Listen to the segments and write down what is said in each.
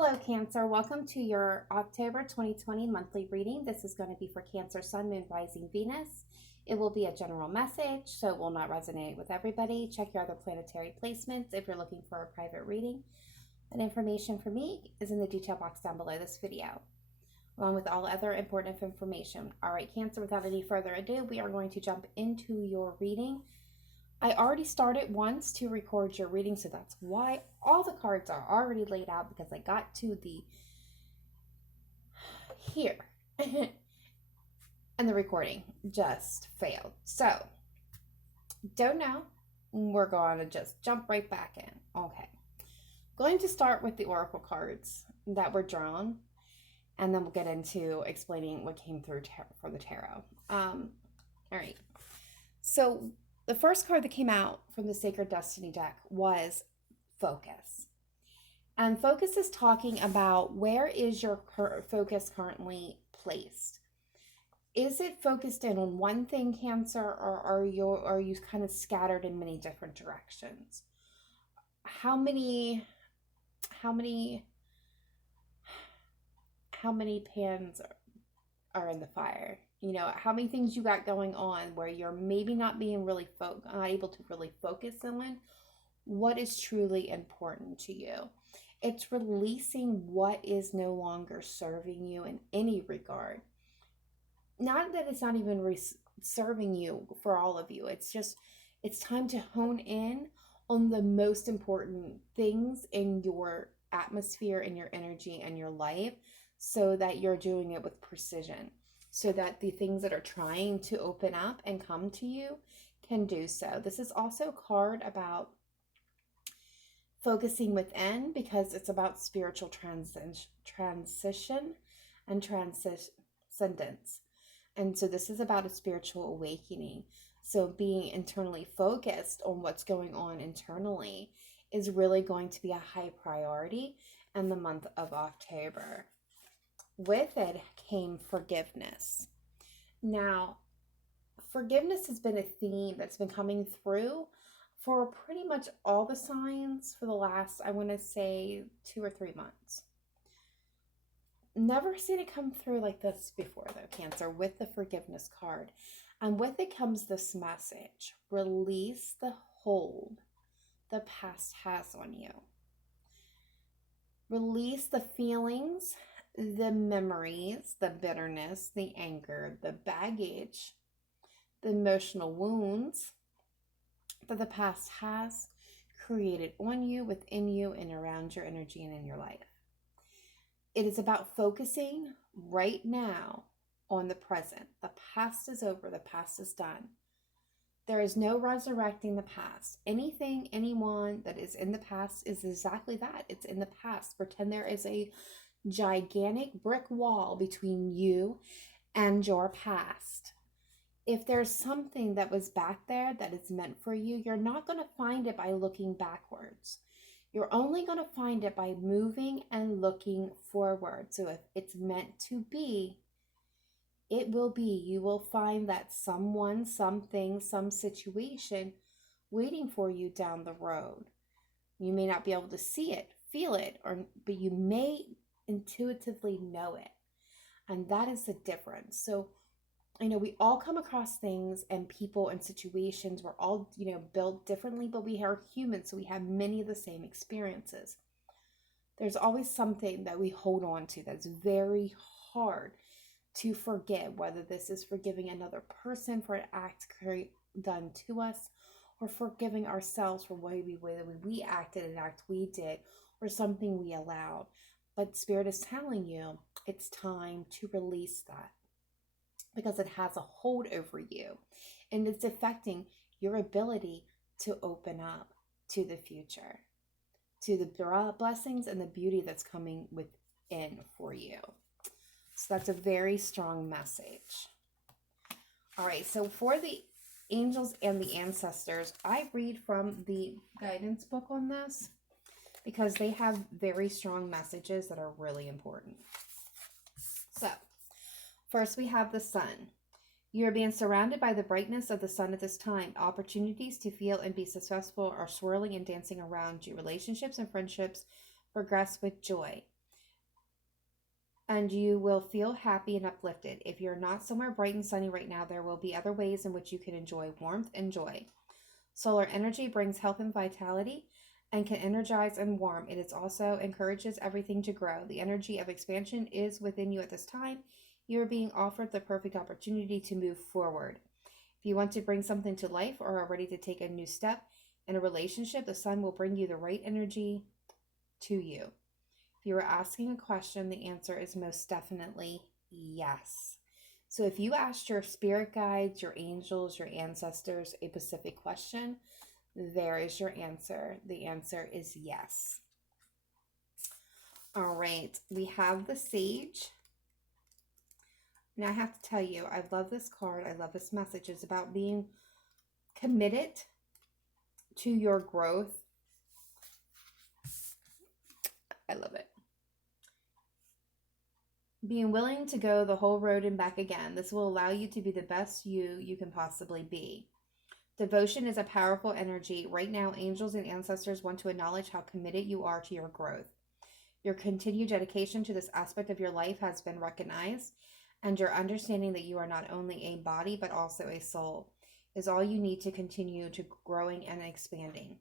Hello, Cancer. Welcome to your October 2020 monthly reading. This is going to be for Cancer, Sun, Moon, Rising, Venus. It will be a general message, so it will not resonate with everybody. Check your other planetary placements if you're looking for a private reading. And information for me is in the detail box down below this video, along with all other important information. All right, Cancer, without any further ado, we are going to jump into your reading. I already started once to record your reading, so that's why all the cards are already laid out, because I got to the here and the recording just failed. So don't know, we're going to just jump right back in. Okay, going to start with the oracle cards that were drawn, and then we'll get into explaining what came through for the tarot. All right, so the first card that came out from the Sacred Destiny deck was Focus. And Focus is talking about, where is your focus currently placed? Is it focused in on one thing, Cancer, or are you kind of scattered in many different directions? How many pans are in the fire? You know, how many things you got going on where you're maybe not being really not able to really focus on what is truly important to you. It's releasing what is no longer serving you in any regard. Not that it's not even serving you for all of you. It's just, it's time to hone in on the most important things in your atmosphere, in your energy, and your life, so that you're doing it with precision, so that the things that are trying to open up and come to you can do so. This is also a card about focusing within, because it's about spiritual transition and transcendence. And so this is about a spiritual awakening. So being internally focused on what's going on internally is really going to be a high priority in the month of October. With it came forgiveness. Now, forgiveness has been a theme that's been coming through for pretty much all the signs for the last, I want to say, 2 or 3 months. Never seen it come through like this before, though, Cancer, with the forgiveness card. And with it comes this message: release the hold the past has on you. Release the feelings, the memories, the bitterness, the anger, the baggage, the emotional wounds that the past has created on you, within you, and around your energy and in your life. It is about focusing right now on the present. The past is over. The past is done. There is no resurrecting the past. Anything, anyone that is in the past is exactly that. It's in the past. Pretend there is a gigantic brick wall between you and your past. If there's something that was back there that is meant for you, you're not going to find it by looking backwards. You're only going to find it by moving and looking forward. So if it's meant to be, it will be. You will find that someone, something, some situation waiting for you down the road. You may not be able to see it, feel it, but you may intuitively know it. And that is the difference. So, you know, we all come across things and people and situations. We're all, you know, built differently, but we are human, so we have many of the same experiences. There's always something that we hold on to that's very hard to forget, whether this is forgiving another person for an act done to us, or forgiving ourselves for the way we acted, an act we did, or something we allowed. But Spirit is telling you it's time to release that, because it has a hold over you, and it's affecting your ability to open up to the future, to the blessings and the beauty that's coming within for you. So that's a very strong message. All right, so for the angels and the ancestors, I read from the guidance book on this, because they have very strong messages that are really important. So first, we have the sun. You are being surrounded by the brightness of the sun at this time. Opportunities to feel and be successful are swirling and dancing around you. Relationships and friendships progress with joy. and you will feel happy and uplifted. If you're not somewhere bright and sunny right now, there will be other ways in which you can enjoy warmth and joy. Solar energy brings health and vitality and can energize and warm. It is also encourages everything to grow. The energy of expansion is within you at this time. You are being offered the perfect opportunity to move forward. If you want to bring something to life or are ready to take a new step in a relationship, the sun will bring you the right energy to you. If you are asking a question, the answer is most definitely yes. So if you asked your spirit guides, your angels, your ancestors a specific question, there is your answer. The answer is yes. All right, we have the Sage. Now I have to tell you, I love this card. I love this message. It's about being committed to your growth. I love it. Being willing to go the whole road and back again. This will allow you to be the best you can possibly be. Devotion is a powerful energy. Right now, angels and ancestors want to acknowledge how committed you are to your growth. Your continued dedication to this aspect of your life has been recognized, and your understanding that you are not only a body but also a soul is all you need to continue to growing and expanding.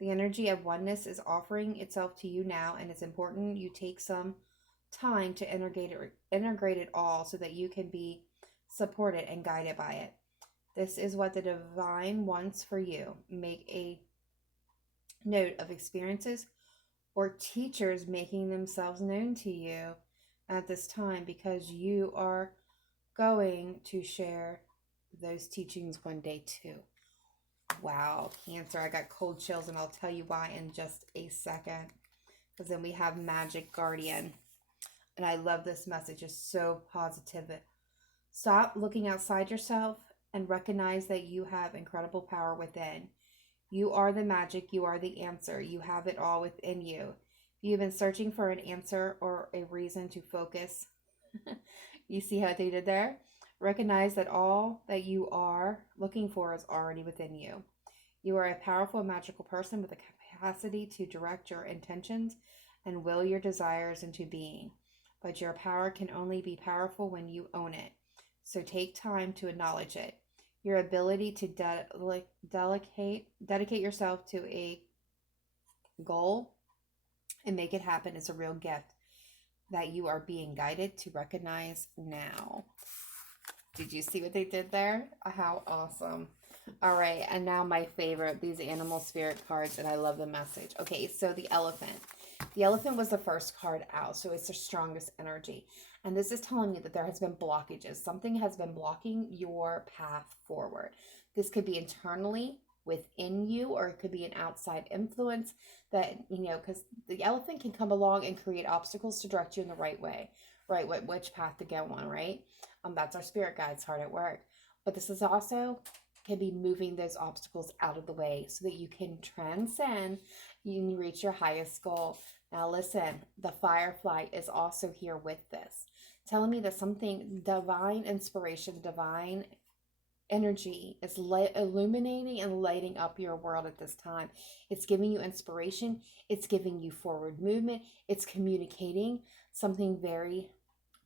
The energy of oneness is offering itself to you now, and it's important you take some time to integrate it all so that you can be supported and guided by it. This is what the divine wants for you. Make a note of experiences or teachers making themselves known to you at this time, because you are going to share those teachings one day too. Wow, Cancer, I got cold chills, and I'll tell you why in just a second. Because then we have Magic Guardian. And I love this message. It's so positive. Stop looking outside yourself and recognize that you have incredible power within. You are the magic. You are the answer. You have it all within you. You've been searching for an answer or a reason to focus. You see how they did there? Recognize that all that you are looking for is already within you. You are a powerful, magical person with the capacity to direct your intentions and will your desires into being. But your power can only be powerful when you own it. So take time to acknowledge it. Your ability to dedicate yourself to a goal and make it happen is a real gift that you are being guided to recognize now. Did you see what they did there? How awesome. All right, and now my favorite, these animal spirit cards, and I love the message. Okay, so the elephant. The elephant was the first card out, so it's the strongest energy. And this is telling me that there has been blockages. Something has been blocking your path forward. This could be internally within you, or it could be an outside influence that, because the elephant can come along and create obstacles to direct you in the right way, right? Which path to go on, right? That's our spirit guides hard at work. But this is also can be moving those obstacles out of the way so that you can transcend, you can reach your highest goal. Now listen, the firefly is also here with this, telling me that something divine inspiration, divine energy is illuminating and lighting up your world at this time. It's giving you inspiration. It's giving you forward movement. It's communicating something very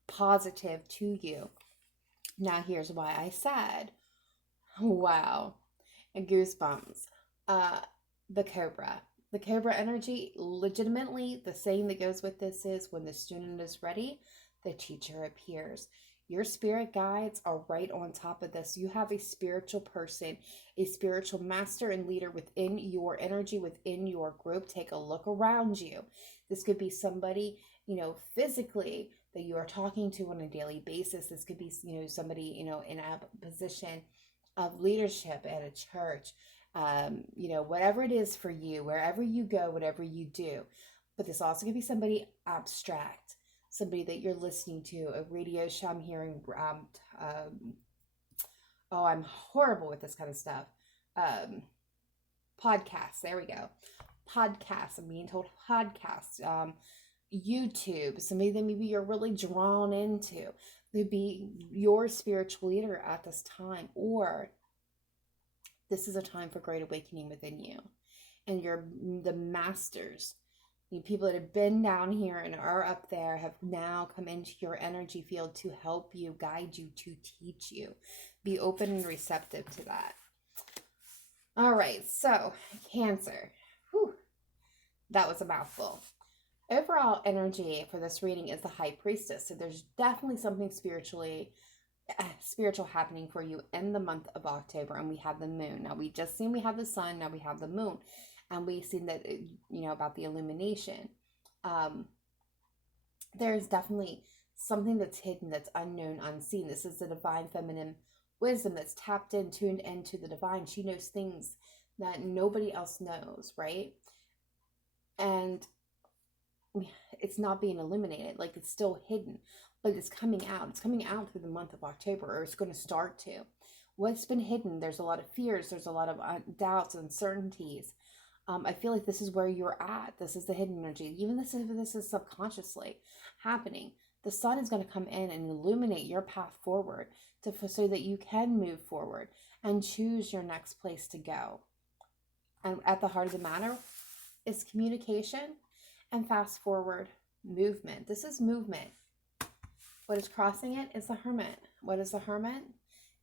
positive to you. Now here's why I said, wow, and goosebumps. The cobra. The cobra energy, legitimately, the saying that goes with this is, when the student is ready, the teacher appears. Your spirit guides are right on top of this. You have a spiritual person, a spiritual master and leader within your energy, within your group. Take a look around you. This could be somebody, physically that you are talking to on a daily basis. This could be, somebody, in a position of leadership at a church, whatever it is for you, wherever you go, whatever you do. But this also could be somebody abstract, somebody that you're listening to, a radio show. I'm hearing, I'm horrible with this kind of stuff. Podcasts, there we go. Podcasts, I'm being told podcasts. YouTube, somebody that maybe you're really drawn into. Would be your spiritual leader at this time, or this is a time for great awakening within you, and you're the masters, The people that have been down here and are up there have now come into your energy field to help you, guide you, to teach you. Be open and receptive to that. All right, so Cancer. Whew, that was a mouthful. Overall energy for this reading is the High Priestess. So there's definitely something spiritual happening for you in the month of October. And we have the moon. Now we just seen we have the sun. Now we have the moon. And we've seen that, about the illumination. There's definitely something that's hidden, that's unknown, unseen. This is the divine feminine wisdom that's tapped in, tuned into the divine. She knows things that nobody else knows, right? And it's not being illuminated. Like, it's still hidden, but it's coming out. It's coming out through the month of October, or it's going to start to. What's been hidden? There's a lot of fears. There's a lot of doubts, uncertainties. I feel like this is where you're at. This is the hidden energy. Even this is subconsciously happening. The sun is going to come in and illuminate your path forward so that you can move forward and choose your next place to go. And at the heart of the matter is communication and fast forward movement. This is movement. What is crossing it is the Hermit. What is the Hermit?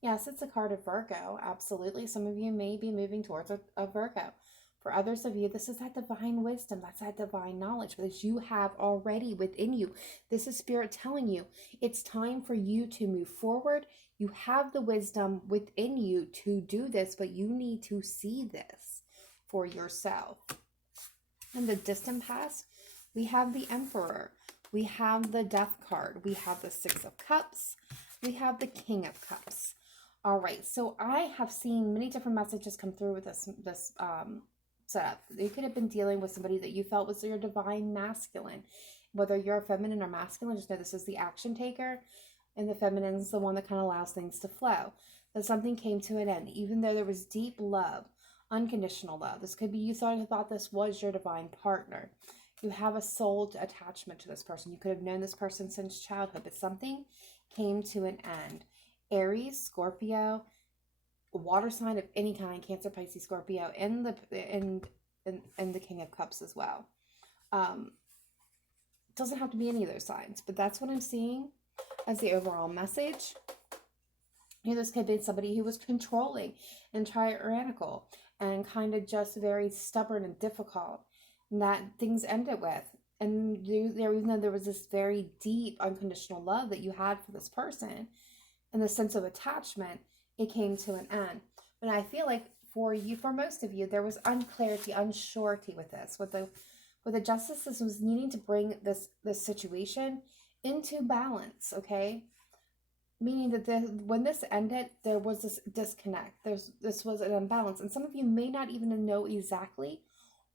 Yes, it's a card of Virgo. Absolutely. Some of you may be moving towards a Virgo. For others of you, this is that divine wisdom. That's that divine knowledge that you have already within you. This is Spirit telling you it's time for you to move forward. You have the wisdom within you to do this, but you need to see this for yourself. In the distant past, we have the Emperor. We have the Death card. We have the Six of Cups. We have the King of Cups. All right, so I have seen many different messages come through with this setup. You could have been dealing with somebody that you felt was your divine masculine. Whether you're feminine or masculine, just know this is the action taker, and the feminine is the one that kind of allows things to flow. That something came to an end, even though there was deep love, unconditional love. This could be you thought this was your divine partner. You have a soul attachment to this person. You could have known this person since childhood, but something came to an end. Aries, Scorpio, water sign of any kind, Cancer, Pisces, Scorpio, and the King of Cups as well. Doesn't have to be any of those signs, but that's what I'm seeing as the overall message. This could be somebody who was controlling and tyrannical and kind of just very stubborn and difficult, and that things ended with. And even though there was this very deep unconditional love that you had for this person and the sense of attachment, it came to an end. But I feel like for most of you, there was unclarity, unsurety with this. With the Justice, this was needing to bring this situation into balance, okay? Meaning that when this ended, there was this disconnect. This was an imbalance. And some of you may not even know exactly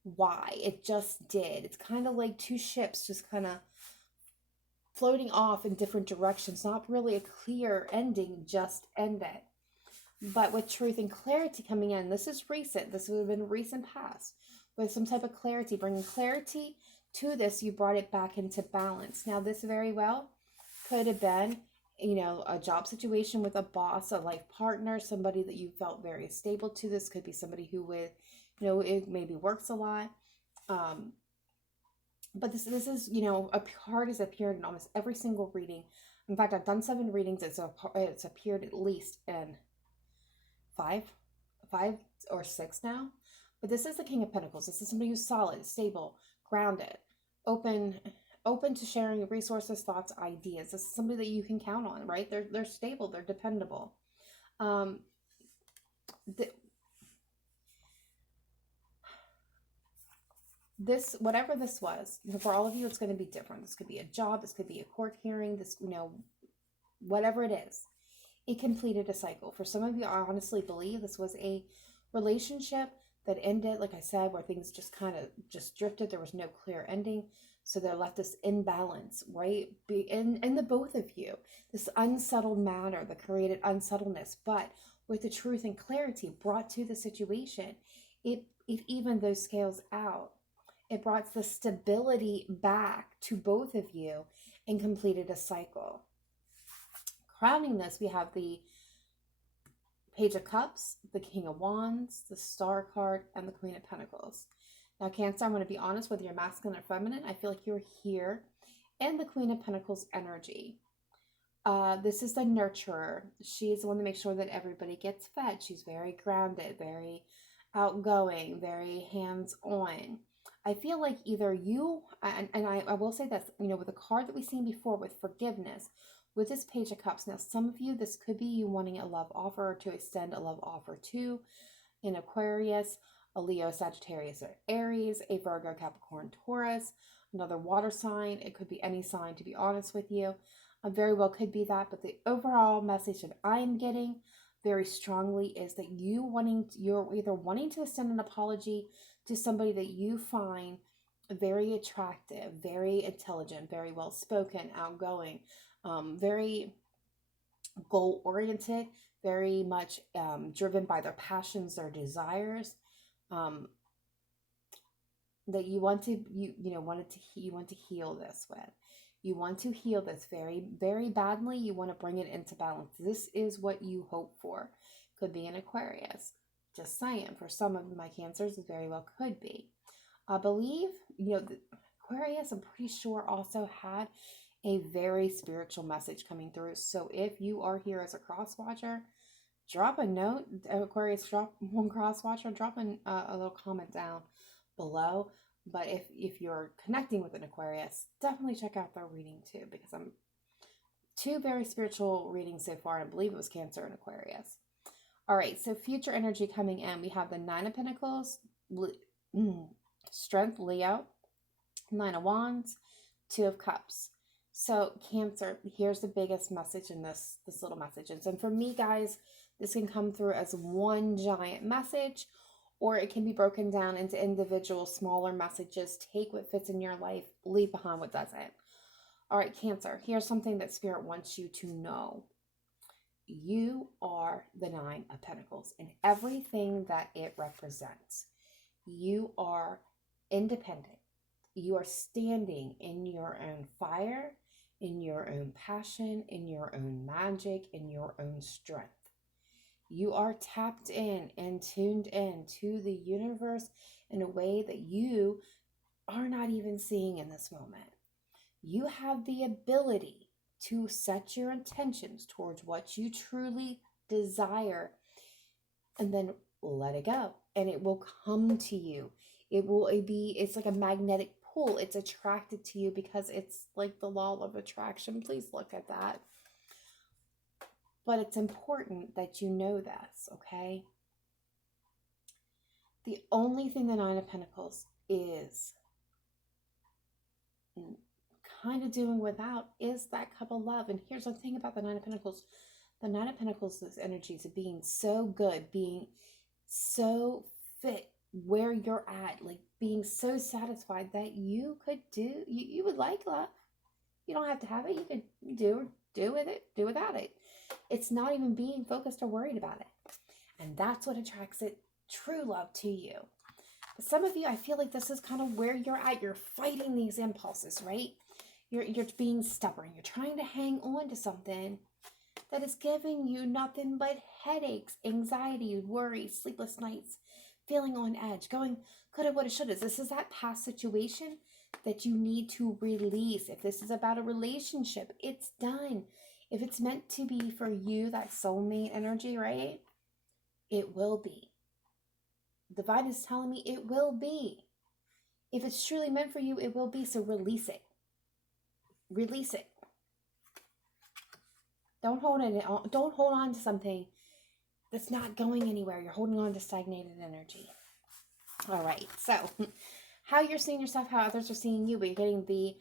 why. It just did. It's kind of like two ships just kind of floating off in different directions. Not really a clear ending, just ended. But with truth and clarity coming in, this is recent. This would have been recent past. With some type of clarity, bringing clarity to this, you brought it back into balance. Now, this very well could have been, a job situation with a boss, a life partner, somebody that you felt very stable to. This could be somebody who it maybe works a lot. But this is, a card has appeared in almost every single reading. In fact, I've done 7 readings. It's appeared at least in 5 or 6 now. But this is the King of Pentacles. This is somebody who's solid, stable, grounded, open to sharing resources, thoughts, ideas. This is somebody that you can count on, right? They're stable, they're dependable. Whatever this was, for all of you, it's going to be different. This could be a job, this could be a court hearing, this, whatever it is. It completed a cycle. For some of you, I honestly believe this was a relationship that ended, like I said, where things just kind of just drifted. There was no clear ending. So they're left this imbalance, right? In the both of you, this unsettled matter that created unsettledness, but with the truth and clarity brought to the situation, it evened those scales out. It brought the stability back to both of you and completed a cycle. Crowning this, we have the Page of Cups, the King of Wands, the Star card, and the Queen of Pentacles. Now, Cancer, I'm going to be honest, whether you're masculine or feminine, I feel like you're here in the Queen of Pentacles energy. This is the nurturer. She is the one to make sure that everybody gets fed. She's very grounded, very outgoing, very hands-on. I feel like either you, and I will say this, you know, with the card that we've seen before with forgiveness, with this Page of Cups, now some of you, this could be you wanting a love offer or to extend a love offer to an Aquarius, a Leo, Sagittarius, or Aries, a Virgo, Capricorn, Taurus, another water sign. It could be any sign, to be honest with you. Very well could be that, but the overall message that I am getting very strongly is that you're either wanting to extend an apology to somebody that you find very attractive, very intelligent, very well spoken, outgoing, very goal oriented, very much driven by their passions, their desires, that you want to you want to heal this with. You want to heal this very, very badly. You want to bring it into balance. This is what you hope for. Could be an Aquarius. Just saying. For some of my Cancers, it very well could be. I believe, the Aquarius, I'm pretty sure, also had a very spiritual message coming through. So if you are here as a cross watcher, drop a note. Aquarius, drop one cross watcher. Drop a little comment down below. But if you're connecting with an Aquarius, definitely check out their reading too, because I'm two very spiritual readings so far, and I believe it was Cancer and Aquarius. All right, so future energy coming in. We have the Nine of Pentacles, Strength, Leo, Nine of Wands, Two of Cups. So Cancer, here's the biggest message in this little message. And for me, guys, this can come through as one giant message, or it can be broken down into individual smaller messages. Take what fits in your life, leave behind what doesn't. All right, Cancer, here's something that Spirit wants you to know. You are the Nine of Pentacles and everything that it represents. You are independent. You are standing in your own fire, in your own passion, in your own magic, in your own strength. You are tapped in and tuned in to the universe in a way that you are not even seeing in this moment. You have the ability to set your intentions towards what you truly desire and then let it go. And it will come to you. It's like a magnetic pull. It's attracted to you because it's like the law of attraction. Please look at that. But it's important that you know this, okay? The only thing the Nine of Pentacles is kind of doing without is that cup of love. And here's the thing about the Nine of Pentacles. The Nine of Pentacles is energies of being so good, being so fit where you're at, like being so satisfied that you could you would like love. You don't have to have it. You could do with it, do without it. It's not even being focused or worried about it. And that's what attracts it, true love, to you. But some of you, I feel like this is kind of where you're at. You're fighting these impulses, right? You're being stubborn. You're trying to hang on to something that is giving you nothing but headaches, anxiety, worry, sleepless nights, feeling on edge, going coulda, woulda, shoulda. This is that past situation that you need to release. If this is about a relationship, it's done. If it's meant to be for you, that soulmate energy, right? It will be. Divine is telling me it will be. If it's truly meant for you, it will be. So release it. Release it. Don't hold on to something that's not going anywhere. You're holding on to stagnated energy. All right. So how you're seeing yourself, how others are seeing you, but you're getting the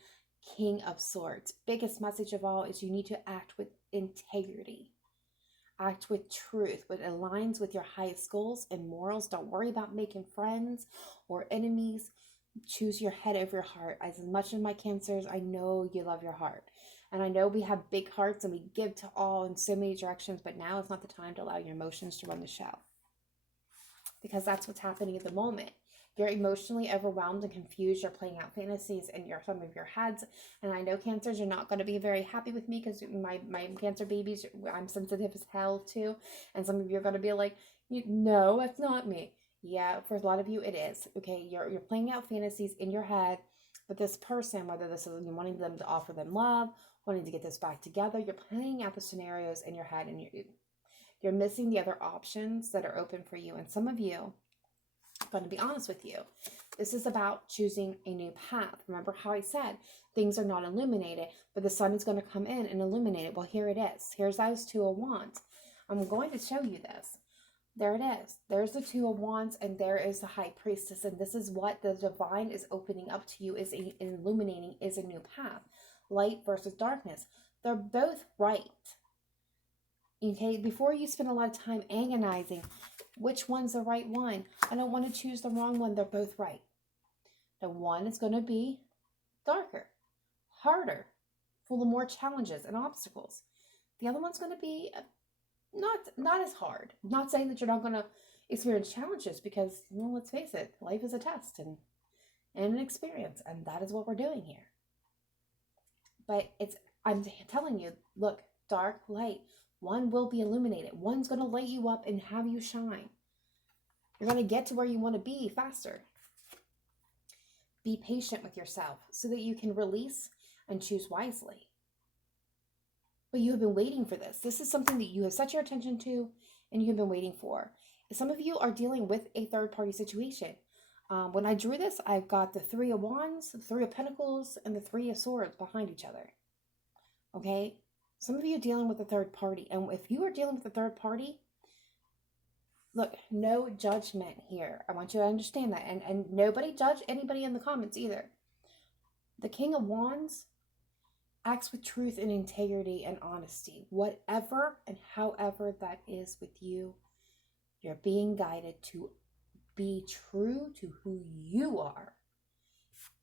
King of Swords. Biggest message of all is you need to act with integrity. Act with truth, what aligns with your highest goals and morals. Don't worry about making friends or enemies. Choose your head over your heart. As much as my Cancers, I know you love your heart. And I know we have big hearts and we give to all in so many directions, but now is not the time to allow your emotions to run the show. Because that's what's happening at the moment. You're emotionally overwhelmed and confused. You're playing out fantasies in some of your heads. And I know Cancers, you're not going to be very happy with me because my Cancer babies, I'm sensitive as hell too. And some of you are going to be like, no, that's not me. Yeah, for a lot of you, it is. Okay, you're playing out fantasies in your head with this person, whether this is you wanting them to offer them love, wanting to get this back together. You're playing out the scenarios in your head, and you're missing the other options that are open for you. And some of you, I'm going to be honest with you, this is about choosing a new path. Remember how I said things are not illuminated, but the sun is going to come in and illuminate it. Well, here it is. Here's those two of wands. I'm going to show you this. There it is. There's the two of wands, and there is the high priestess. And this is what the divine is opening up to you, is illuminating, is a new path. Light versus darkness. They're both right. Okay, before you spend a lot of time agonizing, which one's the right one? I don't want to choose the wrong one. They're both right. The one is going to be darker, harder, full of more challenges and obstacles. The other one's going to be not as hard. I'm not saying that you're not going to experience challenges, because, well, let's face it, life is a test and an experience, and that is what we're doing here. But I'm telling you, look, dark, light. One will be illuminated. One's going to light you up and have you shine. You're going to get to where you want to be faster. Be patient with yourself so that you can release and choose wisely. But you have been waiting for this. This is something that you have set your attention to and you have been waiting for. Some of you are dealing with a third-party situation. When I drew this, I've got the Three of Wands, the Three of Pentacles, and the Three of Swords behind each other. Okay? Some of you are dealing with a third party. And if you are dealing with a third party, look, no judgment here. I want you to understand that. And nobody judge anybody in the comments either. The King of Wands acts with truth and integrity and honesty. Whatever and however that is with you, you're being guided to be true to who you are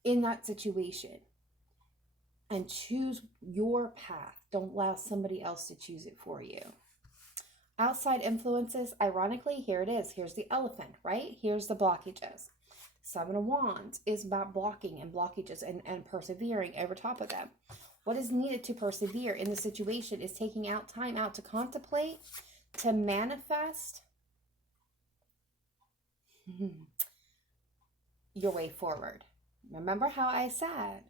in that situation. And choose your path. Don't allow somebody else to choose it for you. Outside influences, ironically, here it is. Here's the elephant, right? Here's the blockages. Seven of Wands is about blocking and blockages and persevering over top of them. What is needed to persevere in the situation is taking out time out to contemplate, to manifest your way forward. Remember how I said,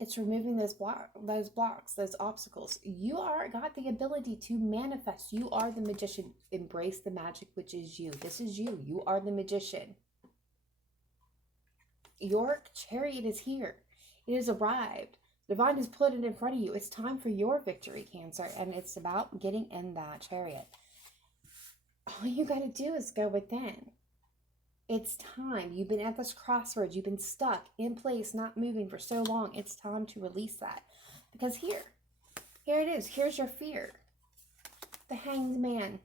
it's removing those blocks, those obstacles. You are got the ability to manifest. You are the magician. Embrace the magic, which is you. This is you. You are the magician. Your chariot is here. It has arrived. Divine has put it in front of you. It's time for your victory, Cancer. And it's about getting in that chariot. All you got to do is go within. It's time. You've been at this crossroads. You've been stuck in place, not moving for so long. It's time to release that. Because here it is. Here's your fear. The Hanged Man.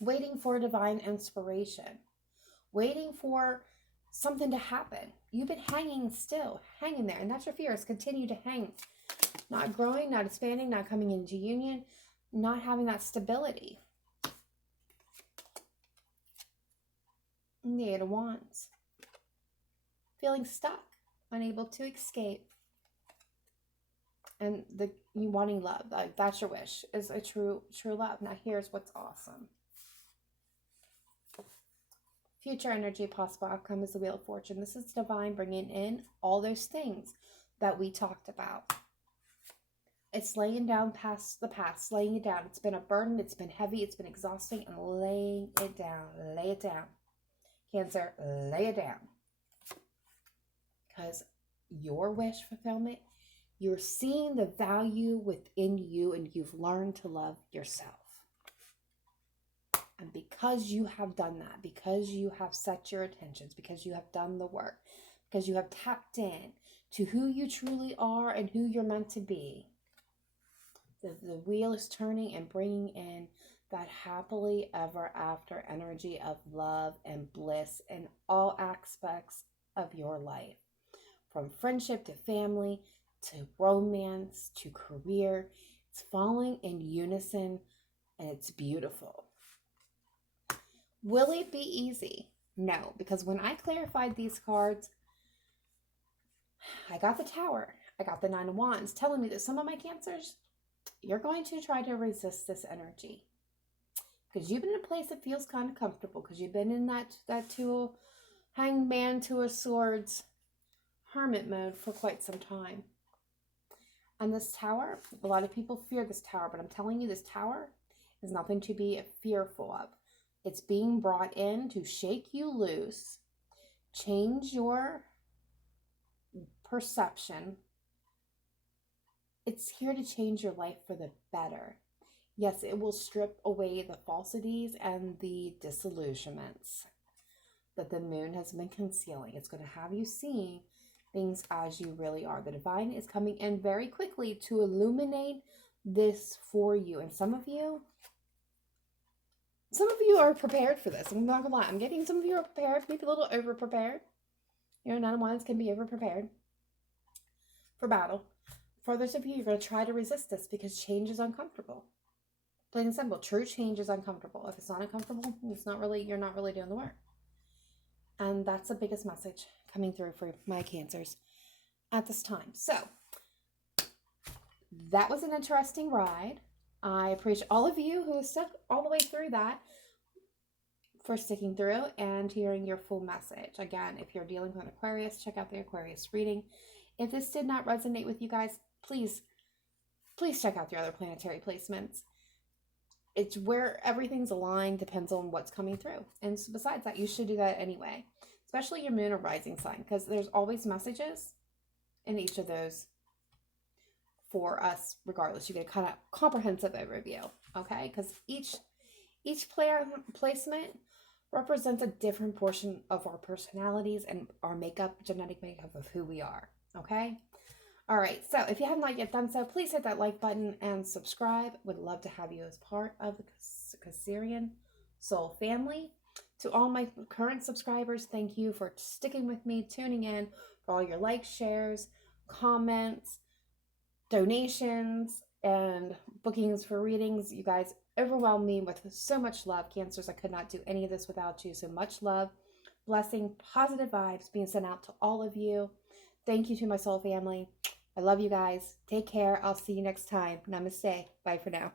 Waiting for divine inspiration. Waiting for something to happen. You've been hanging still. Hanging there. And that's your fear. Is continue to hang. Not growing, not expanding, not coming into union. Not having that stability. The Eight of Wands. Feeling stuck, unable to escape. And you wanting love. Like, that's your wish, is a true love. Now here's what's awesome. Future energy, possible outcome is the Wheel of Fortune. This is divine bringing in all those things that we talked about. It's laying down past the past, laying it down. It's been a burden, it's been heavy, it's been exhausting, and laying it down. Lay it down. Cancer, lay it down. Because your wish fulfillment, you're seeing the value within you, and you've learned to love yourself. And because you have done that, because you have set your intentions, because you have done the work, because you have tapped in to who you truly are and who you're meant to be, the wheel is turning and bringing in that happily ever after energy of love and bliss in all aspects of your life. From friendship to family to romance to career. It's falling in unison and it's beautiful. Will it be easy? No, because when I clarified these cards, I got the Tower. I got the Nine of Wands telling me that some of my Cancers, you're going to try to resist this energy. because you've been in a place that feels kind of comfortable, because you've been in that two hanged man to a swords hermit mode for quite some time. And this tower, a lot of people fear this tower, but I'm telling you, this tower is nothing to be fearful of. It's being brought in to shake you loose, change your perception. It's here to change your life for the better. Yes, it will strip away the falsities and the disillusionments that the moon has been concealing. It's going to have you see things as you really are. The divine is coming in very quickly to illuminate this for you. And some of you are prepared for this. I'm not gonna lie. I'm getting some of you are prepared, maybe a little over prepared. Nine of Wands can be over prepared for battle. For others of you, you're going to try to resist this because change is uncomfortable. Plain and simple. True change is uncomfortable. If it's not uncomfortable, you're not really doing the work. And that's the biggest message coming through for my Cancers at this time. So that was an interesting ride. I appreciate all of you who stuck all the way through that, for sticking through and hearing your full message. Again, if you're dealing with an Aquarius, check out the Aquarius reading. If this did not resonate with you guys, please check out the other planetary placements. It's where everything's aligned, depends on what's coming through. And so besides that, you should do that anyway, especially your moon or rising sign, because there's always messages in each of those for us regardless. You get a kind of comprehensive overview, okay? Because each placement represents a different portion of our personalities and our genetic makeup of who we are, okay? All right, so if you have not yet done so, please hit that like button and subscribe. Would love to have you as part of the Cancerian Soul family. To all my current subscribers, thank you for sticking with me, tuning in, for all your likes, shares, comments, donations, and bookings for readings. You guys overwhelm me with so much love. Cancers, I could not do any of this without you. So much love, blessing, positive vibes being sent out to all of you. Thank you to my soul family. I love you guys. Take care. I'll see you next time. Namaste. Bye for now.